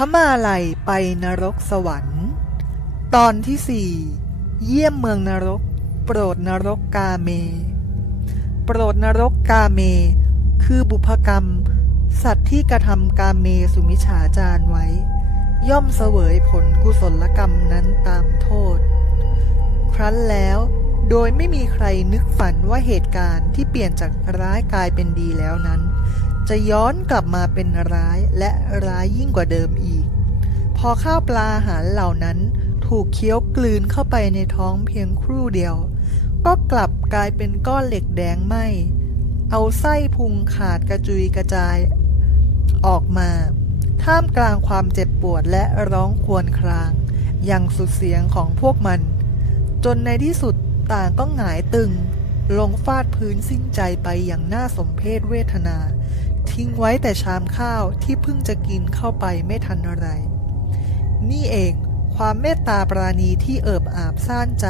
ระมาลัยไปนรกสวรรค์ ตอนที่สี่เยี่ยมเมืองนรก โปรดนรกกาเม โปรดนรกกาเม คือบุพกรรม สัตว์ที่กระทำกาเมสุมิฉาจารไว้ ย่อมเสวยผลกุศลกรรมนั้นตามโทษ ครั้นแล้วโดยไม่มีใครนึกฝันว่าเหตุการณ์ที่เปลี่ยนจากร้ายกลายเป็นดีแล้วนั้น จะย้อนกลับมาเป็นร้ายและร้ายยิ่งกว่าเดิมอีก พอข้าวปลาอาหารเหล่านั้นถูกเคี้ยวกลืนเข้าไปในท้องเพียงครู่เดียว ก็กลับกลายเป็นก้อนเหล็กแดงไหมเอาไส้พุงขาดกระจุยกระจาย ออกมา ท่ามกลางความเจ็บปวดและร้องครวญคราง อย่างสุดเสียงของพวกมัน จนในที่สุดต่างก็หงายตึง ลงฟาดพื้นสิ้นใจไปอย่างน่าสมเพชเวทนา ทิ้งไว้แต่ชามข้าวที่เพิ่งจะกินเข้าไปไม่ทันอะไร นี่เองความเมตตาปราณีที่เอิบอาบซ่านใจ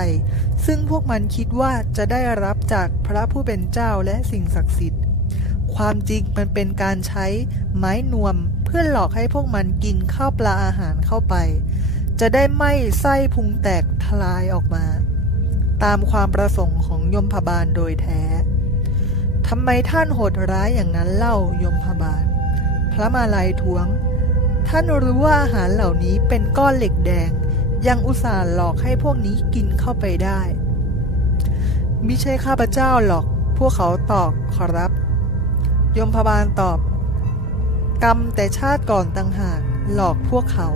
ซึ่งพวกมันคิดว่าจะได้รับจากพระผู้เป็นเจ้าและสิ่งศักดิ์สิทธิ์ ความจริงมันเป็นการใช้ไม้นวมเพื่อหลอกให้พวกมันกินข้าวปลาอาหารเข้าไป จะได้ไม่ไส้พุงแตกทลายออกมา ตามความประสงค์ของยมพบาลโดยแท้ ทำไมท่านโหดร้ายอย่างนั้นเล่ายมพบาล พระมาลัยทวง ท่านรู้ว่าอาหารเหล่านี้เป็นก้อนเหล็กแดง ยังอุตส่าห์หลอกให้พวกนี้กินเข้าไปได้มิใช่ข้าพเจ้าหรอก พวกเขาตอบขอรับ ยมพบาลตอบ กรรมแต่ชาติก่อนต่างหากหลอกพวกเขา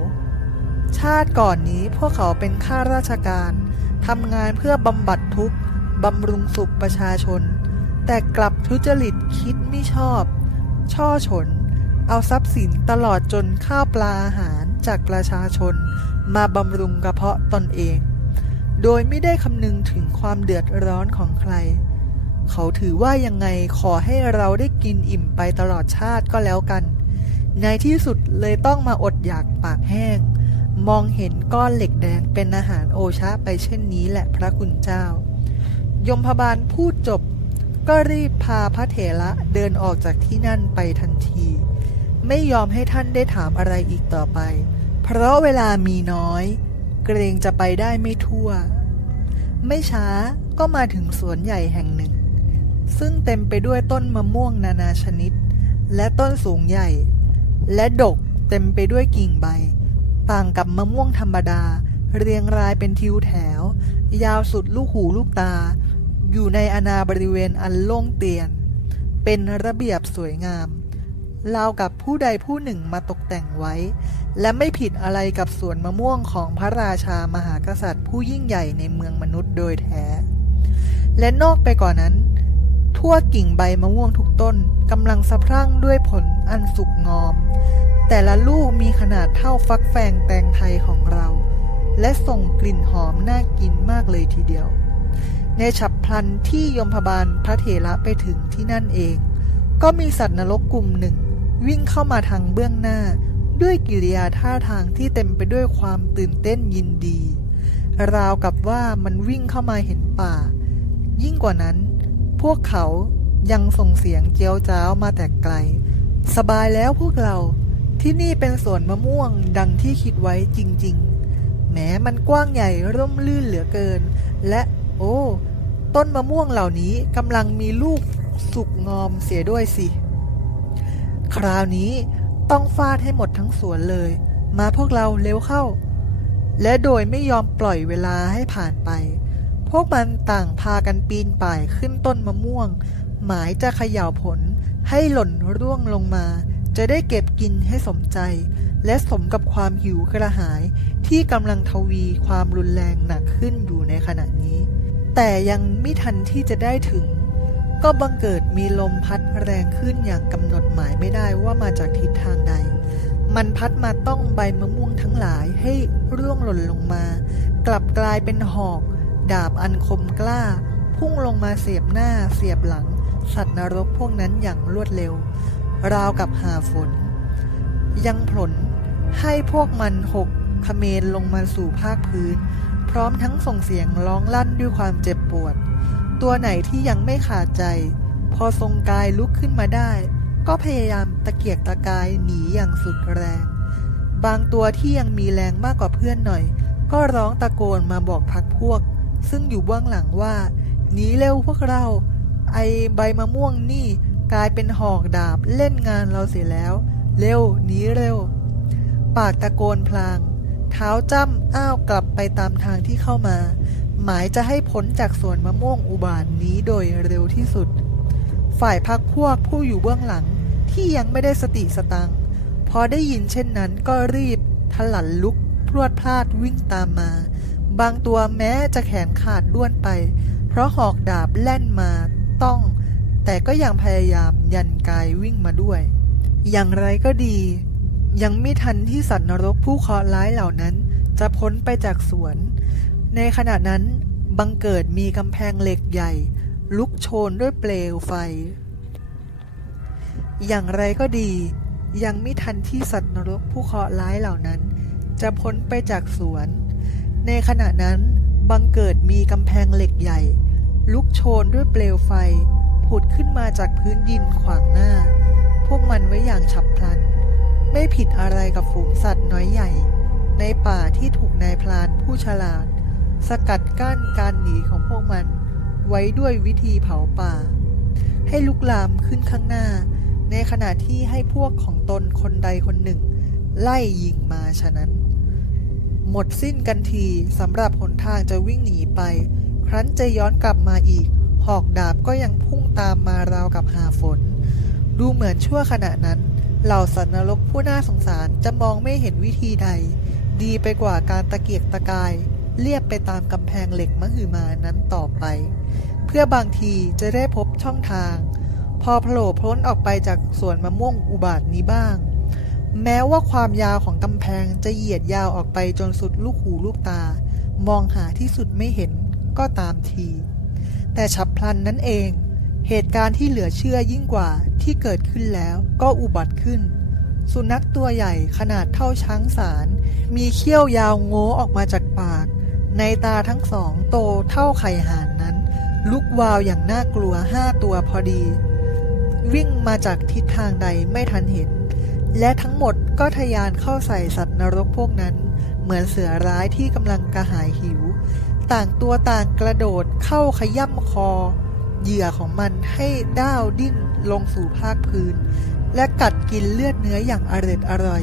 ชาติก่อนนี้พวกเขาเป็นข้าราชการทำงานเพื่อบำบัดทุกข์บำรุงสุขประชาชน แต่กลับทุจริตคิดไม่ชอบ ช่อฉน เอาทรัพย์สินตลอดจนข้าวปลาอาหารจากประชาชน มาบำรุงกระเพาะตนเอง โดยไม่ได้คำนึงถึงความเดือดร้อนของใคร เขาถือว่ายังไงขอให้เราได้กินอิ่มไปตลอดชาติก็แล้วกัน ในที่สุดเลยต้องมาอดอยากปากแห้ง มองเห็นก้อนเหล็กแดงเป็นอาหารโอชะไปเช่นนี้แหละพระคุณเจ้ายมพบาลพูดจบ ก็รีบพาพระเถระเดินออกจากที่นั่นไปทันที ไม่ยอมให้ท่านได้ถามอะไรอีกต่อไป เพราะเวลามีน้อย เกรงจะไปได้ไม่ทั่ว ไม่ช้าก็มาถึงสวนใหญ่แห่งหนึ่ง ซึ่งเต็มไปด้วยต้นมะม่วงนานาชนิด และต้นสูงใหญ่ และดกเต็มไปด้วยกิ่งใบ ต่างกับมะม่วงธรรมดา เรียงรายเป็นทิวแถว ยาวสุดลูกหูลูกตา อยู่ในอาณาบริเวณอันโล่งเตียน เป็นระเบียบสวยงามราวกับผู้ใดผู้หนึ่งมาตกแต่งไว้ และไม่ผิดอะไรกับสวนมะม่วงของพระราชามหากษัตริย์ผู้ยิ่งใหญ่ในเมืองมนุษย์โดยแท้ และนอกไปกว่านนั้น ทั่วกิ่งใบมะม่วงทุกต้นกำลังสะพรั่งด้วยผลอันสุกงอม แต่ละลูกมีขนาดเท่าฟักแฟงแตงไทยของเรา และส่งกลิ่นหอมน่ากินมากเลยทีเดียว ในฉับพลันที่ยมพบาลพระเถระไปถึงที่นั่นเอง ก็มีสัตว์นรกกลุ่มหนึ่ง วิ่งเข้ามาทางเบื้องหน้า ด้วยกิริยาท่าทางที่เต็มไปด้วยความตื่นเต้นยินดี ราวกับว่ามันวิ่งเข้ามาเห็นป่า ยิ่งกว่านั้น พวกเขายังส่งเสียงเจียวจ้าวมาแต่ไกล สบายแล้วพวกเราที่นี่เป็นสวนมะม่วงดังที่คิดไว้จริง ๆ แม้มันกว้างใหญ่ร่มรื่นเหลือเกิน และ โอ้ ต้นมะม่วงเหล่านี้กำลังมีลูกสุกงอมเสียด้วยสิ คราวนี้ต้องฟาดให้หมดทั้งสวนเลย มาพวกเราเร็วเข้า และโดยไม่ยอมปล่อยเวลาให้ผ่านไป พวกมันต่างพากันปีนป่ายขึ้นต้นมะม่วง หมายจะเขย่าผลให้หล่นร่วงลงมา จะได้เก็บกินให้สมใจ และสมกับความหิวกระหายที่กำลังทวีความรุนแรงหนักขึ้นอยู่ในขณะนี้ แต่ยังไม่ทันที่จะได้ถึง ก็บังเกิดมีลมพัดแรงขึ้นอย่างกำหนดหมายไม่ได้ว่ามาจากทิศทางใด มันพัดมาต้องใบมะม่วงทั้งหลายให้ร่วงหล่นลงมา กลับกลายเป็นหอก ดาบอันคมกล้า พุ่งลงมาเสียบหน้าเสียบหลัง สัตว์นรกพวกนั้นอย่างรวดเร็ว ราวกับหาฝน ยังผลให้พวกมันหกเขเมนลงมาสู่ภาคพื้น พร้อมทั้งส่งเสียงร้องลั่นด้วยความเจ็บปวด ตัวไหนที่ยังไม่ขาดใจ พอทรงกายลุกขึ้นมาได้ ก็พยายามตะเกียกตะกายหนีอย่างสุดแรง บางตัวที่ยังมีแรงมากกว่าเพื่อนหน่อย ก็ร้องตะโกนมาบอกพักพวก ซึ่งอยู่เบื้องหลังว่าหนีเร็วพวกเรา ไอใบมะม่วงนี่กลายเป็นหอกดาบเล่นงานเราเสียแล้ว เร็วหนีเร็ว ปากตะโกนพลาง เท้าจ้ำอ้าวกลับไปตามทางที่เข้ามา หมายจะให้พ้นจากสวนมะม่วงอุบาทนี้โดยเร็วที่สุด ฝ่ายพักพวกผู้อยู่เบื้องหลังที่ยังไม่ได้สติสตังพอได้ยินเช่นนั้นก็รีบทะลันลุกพรวดพลาดวิ่งตามมา บางตัวแม้จะแขนขาดด้วนไป เพราะหอกดาบแล่นมาต้อง แต่ก็ยังพยายามยันกายวิ่งมาด้วย อย่างไรก็ดี ยังไม่ทันที่สัตว์นรกผู้เคราะห์ร้ายเหล่านั้น จะพ้นไปจากสวน ในขณะนั้นบังเกิดมีกำแพงเหล็กใหญ่ ลุกโชนด้วยเปลวไฟ อย่างไรก็ดี ยังไม่ทันที่สัตว์นรกผู้เคราะห์ร้ายเหล่านั้น จะพ้นไปจากสวน ในขณะนั้นบังเกิดมีกำแพงเหล็กใหญ่ ลุกโชนด้วยเปลวไฟ ผุดขึ้นมาจากพื้นดินขวางหน้า พวกมันไว้อย่างฉับพลัน ไม่ผิดอะไรกับฝูงสัตว์น้อยใหญ่ ในป่าที่ถูกนายพรานผู้ฉลาด สกัดกั้นการหนีของพวกมัน ไว้ด้วยวิธีเผาป่า ให้ลุกลามขึ้นข้างหน้า ในขณะที่ให้พวกของตนคนใดคนหนึ่ง ไล่ยิงมาฉะนั้น หมดสิ้นกันทีสำหรับหนทางจะวิ่งหนีไป ครั้นจะย้อนกลับมาอีก หอกดาบก็ยังพุ่งตามมาราวกับหาฝน ดูเหมือนชั่วขณะนั้น เหล่าสัตว์นรกผู้น่าสงสารจะมองไม่เห็นวิธีใด ดีไปกว่าการตะเกียกตะกาย เลียบไปตามกำแพงเหล็กมหึมานั้นต่อไป เพื่อบางทีจะได้พบช่องทาง พอโผล่พ้นออกไปจากสวนมะม่วงอุบาทนี้บ้าง แม้ว่าความยาวของกำแพงจะเหยียดยาวออกไปจนสุดลูกหูลูกตา มองหาที่สุดไม่เห็นก็ตามที แต่ฉับพลันนั้นเอง เหตุการณ์ที่เหลือเชื่อยิ่งกว่าที่เกิดขึ้นแล้วก็อุบัติขึ้น สุนัขตัวใหญ่ขนาดเท่าช้างสาร มีเขี้ยวยาวโง้ออกมาจากปาก ในตาทั้งสองโตเท่าไข่ห่านนั้น ลุกวาวอย่างน่ากลัวห้าตัวพอดี วิ่งมาจากทิศทางใดไม่ทันเห็น และทั้งหมดก็ทะยานเข้าใส่สัตว์นรกพวกนั้น เหมือนเสือร้ายที่กำลังกระหายหิว ต่างตัวต่างกระโดดเข้าขย่ำคอ เหยื่อของมันให้ด้าวดิ้นลงสู่ภาคพื้น และกัดกินเลือดเนื้ออย่างอร็ดอร่อย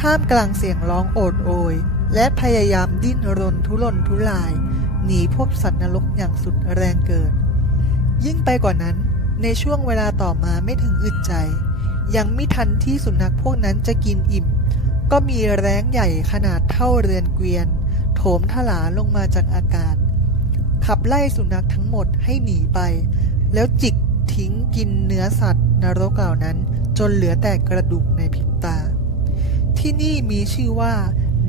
ท่ามกลางเสียงร้องโอดโอย และพยายามดิ้นรนทุรนทุราย หนีพวกสัตว์นรกอย่างสุดแรงเกิดยิ่งไปกว่านั้น ในช่วงเวลาต่อมาไม่ถึงอึดใจ ยังไม่ทันที่สุนัขพวกนั้นจะกินอิ่ม ก็มีแร้งใหญ่ขนาดเท่าเรือนเกวียน โถมถลาลงมาจากอากาศ ขับไล่สุนัขทั้งหมดให้หนีไป แล้วจิกทิ้งกินเนื้อสัตว์นรกเหล่านั้น จนเหลือแต่กระดูกในพริบตา ที่นี่มีชื่อว่า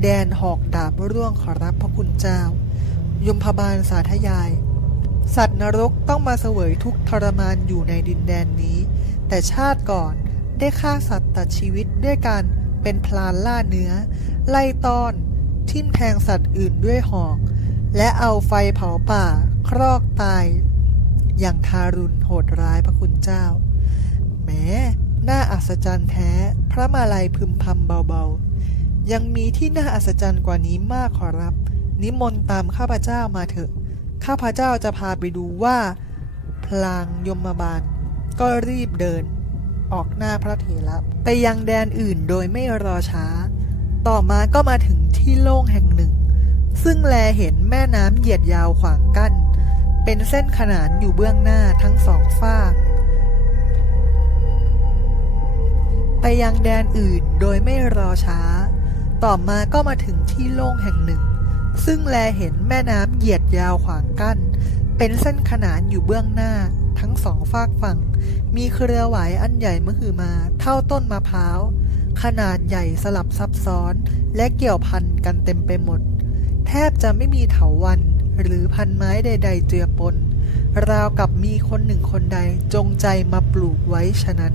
แดนหอกดาบร่วงขอรับพระคุณเจ้า ยมพบาลสาธยาย สัตว์นรกต้องมาเสวยทุกทรมานอยู่ในดินแดนนี้ แต่ชาติก่อนได้ฆ่าสัตว์ตัดชีวิตด้วยการเป็นพลานล่าเนื้อ ไล่ต้อน ทิ่มแทงสัตว์อื่นด้วยหอก และเอาไฟเผาป่า ครอกตาย อย่างทารุณโหดร้ายพระคุณเจ้าแหมน่าอัศจรรย์แท้ พระมาลัยพึมพำเบาๆ ยังมีที่น่าอัศจรรย์กว่านี้มากขอรับ นิมนต์ตามข้าพเจ้ามาเถอะ ข้าพเจ้าจะพาไปดูว่า พลางยมบาล ก็รีบเดิน ออกหน้าพระเถระไปยังแดนอื่นโดยไม่รอช้า ต่อมาก็มาถึงที่โล่งแห่งหนึ่ง ซึ่งแลเห็นแม่น้ำเหยียดยาวขวางกั้น เป็นเส้นขนานอยู่เบื้องหน้าทั้งสองฝาก ไปยังแดนอื่นโดยไม่รอช้า ต่อมาก็มาถึงที่โล่งแห่งหนึ่ง ซึ่งแลเห็นแม่น้ำเหยียดยาวขวางกั้น เป็นเส้นขนานอยู่เบื้องหน้าทั้งสองฝากฝั่ง มีเครือไหวอันใหญ่มหึมาเท่าต้นมะพร้าวขนาดใหญ่สลับซับซ้อนและเกี่ยวพันกันเต็มไปหมด แทบจะไม่มีเถาวันหรือพันไม้ใด ๆ เจือปน ราวกับมีคนหนึ่งคนใดจงใจมาปลูกไว้ฉะนั้น